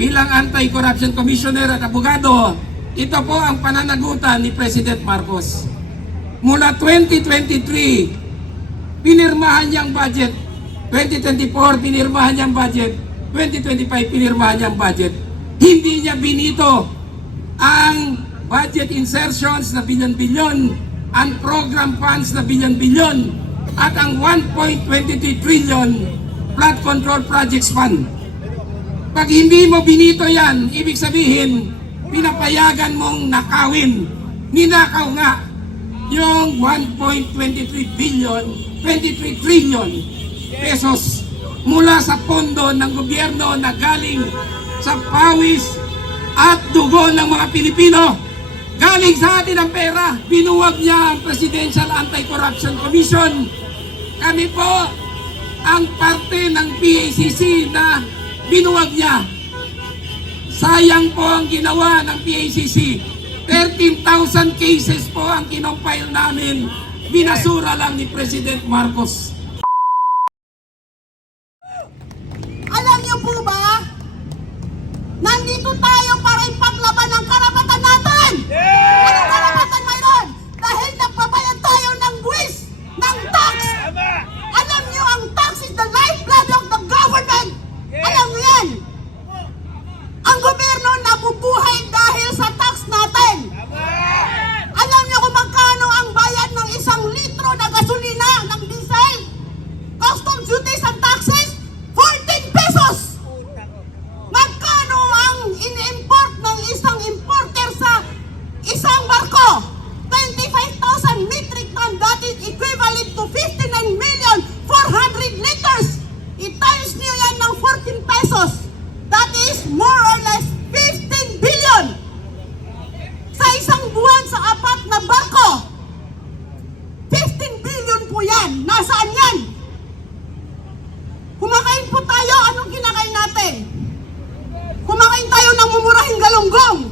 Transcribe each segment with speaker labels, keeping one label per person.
Speaker 1: bilang Anti-Corruption Commissioner at abogado, ito po ang pananagutan ni President Marcos. Mula 2023, pinirmahan niyang budget. 2024, pinirmahan niyang budget. 2025, pinirmahan niyang budget. Hindi niya binito ang budget insertions na bilyon-bilyon, ang program funds na bilyon-bilyon, at ang 1.23 trillion flood control projects fund. Pag hindi mo binito yan, ibig sabihin, pinapayagan mong nakawin. Ninakaw nga yung 1.23 billion, 23 trillion pesos mula sa pondo ng gobyerno na galing sa pawis at dugo ng mga Pilipino. Galing sa atin ang pera. Binuwag niya ang Presidential Anti-Corruption Commission. Kami po ang parte ng PACC na binuwag niya. Sayang po ang ginawa ng PACC. 13,000 cases po ang kinompile namin. Binasura lang ni President Marcos.
Speaker 2: Gobyerno ng mumurahing galunggong.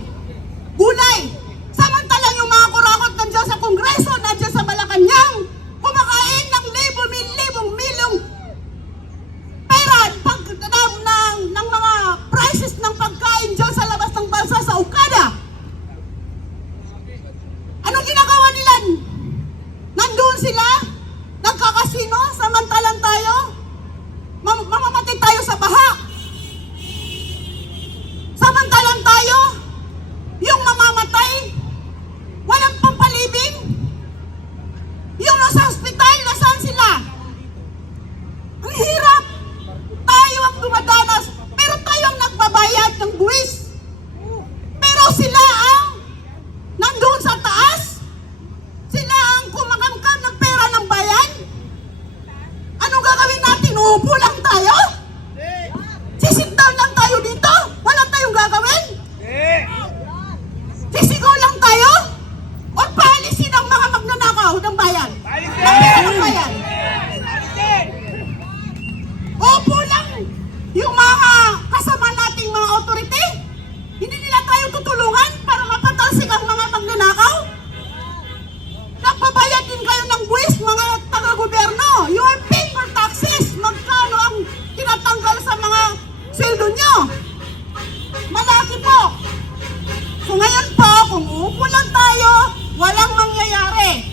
Speaker 2: Walang mangyayari.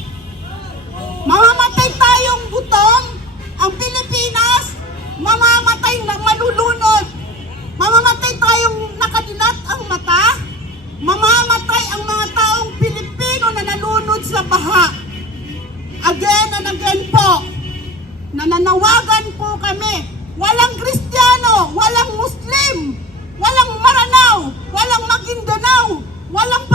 Speaker 2: Mamamatay tayong gutom, ang Pilipinas, mamamatay na malulunod. Mamamatay tayong nakadilat ang mata, mamamatay ang mga taong Pilipino na nalunod sa baha. Again and again po, nananawagan po kami, walang Kristiyano, walang Muslim, walang Maranao, walang Maguindanao, walang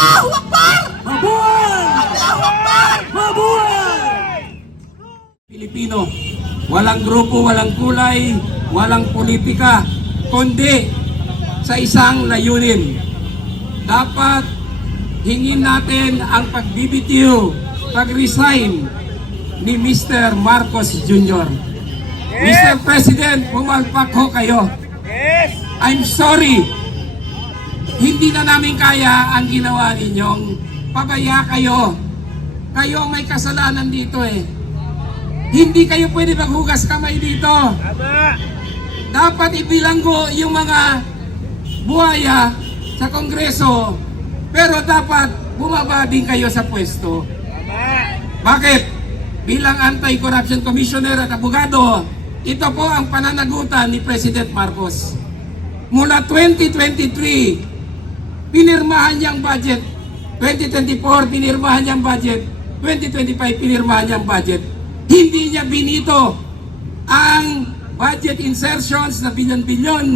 Speaker 2: Allahu Akbar!
Speaker 3: Mabuhay!
Speaker 2: Allahu Akbar!
Speaker 3: Mabuhay!
Speaker 1: Pilipino. Walang grupo, walang kulay, walang politika, kundi sa isang layunin. Dapat hingin natin ang pagbibitiw, pag-resign ni Mr. Marcos Jr. Mr. President, pumalpak ho kayo. I'm sorry. Hindi na namin kaya ang ginawa ninyong pabaya kayo. Kayo ang may kasalanan dito eh. Hindi kayo pwede maghugas kamay dito. Dapat ibilanggo yung mga buhaya sa Kongreso. Pero dapat bumaba din kayo sa pwesto. Bakit? Bilang Anti-Corruption Commissioner at abogado, ito po ang pananagutan ni President Marcos. Mula 2023, pinirmahan niyang budget. 2024, pinirmahan niyang budget. 2025, pinirmahan niyang budget. Hindi niya binito ang budget insertions na bilyon-bilyon,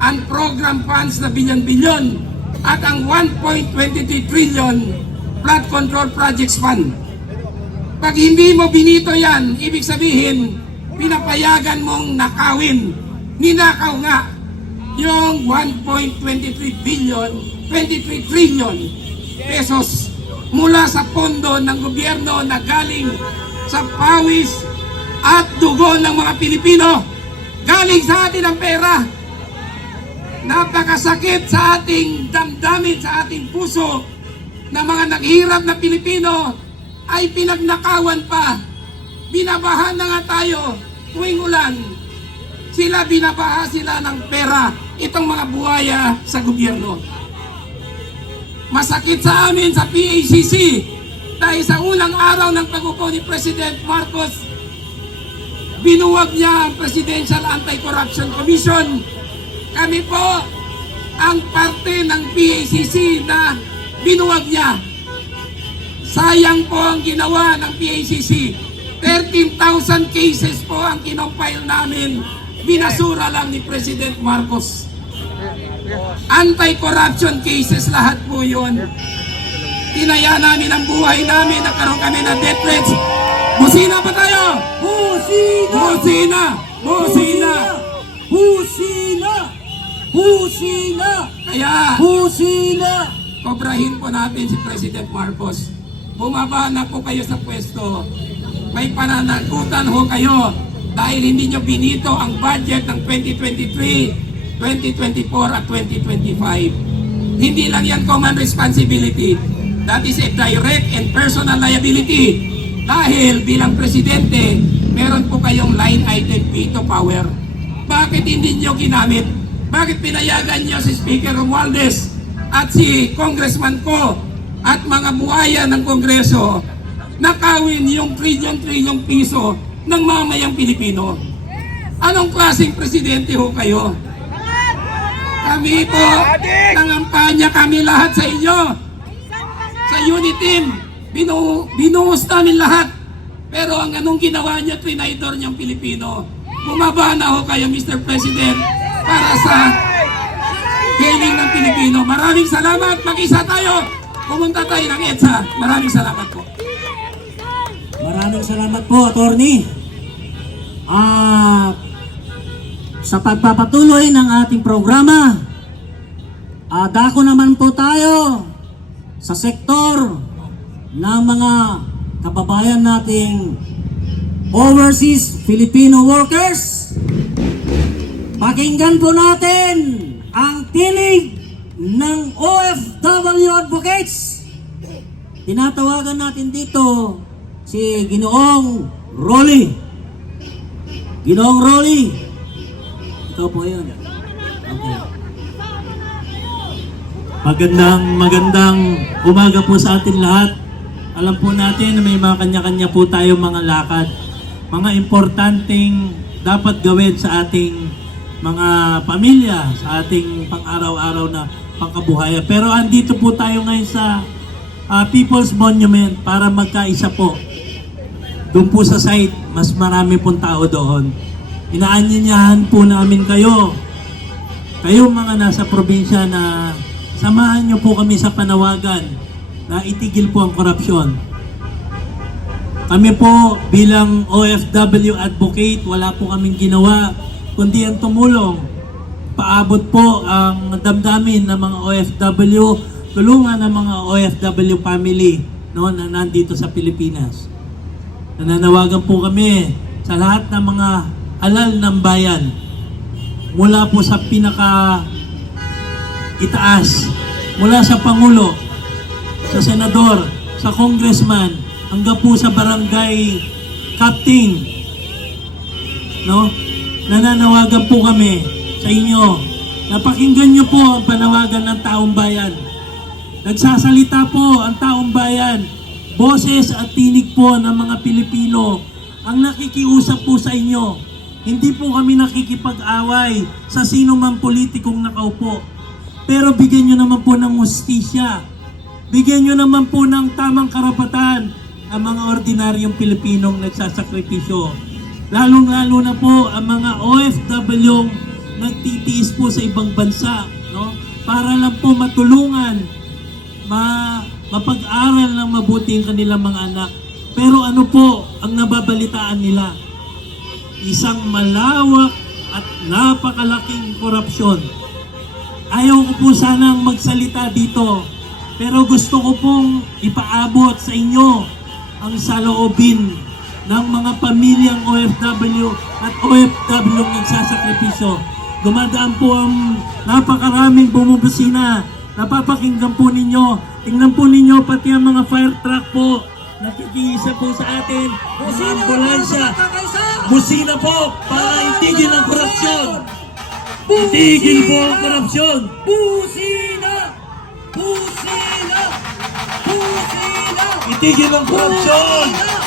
Speaker 1: ang program funds na bilyon-bilyon, at ang 1.23 trillion flood control projects fund. Pag hindi mo binito yan, ibig sabihin, pinapayagan mong nakawin. Ninakaw nga yung 1.23 billion, 23 trillion pesos mula sa pondo ng gobyerno na galing sa pawis at dugo ng mga Pilipino. Galing sa atin ang pera. Napakasakit sa ating damdamin, sa ating puso na mga naghirap na Pilipino ay pinagnakawan pa. Binabahan na nga tayo tuwing ulan. Sila binabaha sila ng pera. Itong mga buhaya sa gobyerno. Masakit sa amin sa PACC dahil sa unang araw ng pagupo ni President Marcos, binuwag niya ang Presidential Anti-Corruption Commission. Kami po ang parte ng PACC na binuwag niya. Sayang po ang ginawa ng PACC. 13,000 cases po ang kinompile namin. Binasura lang ni President Marcos. Anti-corruption cases lahat po yun. Tinaya namin ang buhay namin. Nagkaroon kami ng death threats. Busina pa tayo!
Speaker 3: Husina!
Speaker 1: Busina! Busina!
Speaker 3: Husina! Husina!
Speaker 1: Kaya,
Speaker 3: Husina!
Speaker 1: kobrahin po natin si President Marcos. Bumaba na po kayo sa pwesto. May pananagutan ho kayo dahil hindi nyo binito ang budget ng 2023, 2024 at 2025. Hindi lang yan common responsibility. That is a direct and personal liability. Dahil bilang presidente, meron po kayong line item veto power. Bakit hindi nyo ginamit? Bakit pinayagan nyo si Speaker Romualdez at si Congressman ko at mga buhaya ng Kongreso nakawin yung trillion-trillion piso ng mamayang Pilipino? Anong klaseng presidente ho kayo? Kami po, nangampanya kami lahat sa inyo. Sa unit team, binu binuhos namin lahat. Pero ang anong ginawa niyo, trinaydor niyang Pilipino. Bumaba na ho kayo, Mr. President, para sa galing ng Pilipino. Maraming salamat. Mag-isa tayo. Pumunta tayo ng EDSA. Maraming salamat po.
Speaker 3: Maraming salamat po, attorney. Ah, sa pagpapatuloy ng ating programa, ah, dako naman po tayo sa sektor ng mga kababayan nating overseas Filipino workers. Pakinggan po natin ang tinig ng OFW advocates. Tinatawagan natin dito si Ginoong Rolly. Ginoong Rolly. Ikaw po yun.
Speaker 4: Magandang magandang umaga po sa atin lahat. Alam po natin na may mga kanya-kanya po tayo mga lakad. Mga importanteng dapat gawin sa ating mga pamilya, sa ating pang-araw-araw na pangkabuhayan. Pero andito po tayo ngayon sa ah, People's Monument para magkaisa po. Doon po sa site, mas marami pong tao doon. Inaanyayahan po namin kayo kayo mga nasa probinsya na samahan niyo po kami sa panawagan na itigil po ang korupsyon. Kami po bilang OFW advocate, wala po kaming ginawa kundi ang tumulong. Paabot po ang damdamin ng mga OFW, tulungan ng mga OFW family no, na nandito sa Pilipinas. Nananawagan po kami sa lahat ng mga alal ng bayan. Mula po sa pinaka itaas, mula sa Pangulo, sa Senador, sa Congressman, hanggang po sa barangay captain. No? Nananawagan po kami sa inyo. Napakinggan nyo po ang panawagan ng taong bayan. Nagsasalita po ang taong bayan. Boses at tinig po ng mga Pilipino ang nakikiusap po sa inyo. Hindi po kami nakikipag-away sa sino man politikong nakaupo. Pero bigyan nyo naman po ng mustisya. Bigyan nyo naman po ng tamang karapatan ang mga ordinaryong Pilipinong nagsasakripisyo. Lalong-lalo na po ang mga OFW nagtitiis po sa ibang bansa, no? Para lang po matulungan, ma mapag-aral ng mabuti ang kanilang mga anak. Pero ano po ang nababalitaan nila? Isang malawak at napakalaking korupsyon. Ayaw ko po sanang magsalita dito, pero gusto ko pong ipaabot sa inyo ang saloobin ng mga pamilyang OFW at OFW ang nagsasakripisyo. Dumadaan po ang napakaraming bumubusina. Napapakinggan po ninyo. Tingnan po ninyo pati ang mga fire truck po. Nakikisa po sa atin. Mga ambulansya. Busina po para itigil ang korupsyon. Itigil po ang korupsyon.
Speaker 3: Busina! Busina! Busina!
Speaker 4: Itigil ang korupsyon. Itigil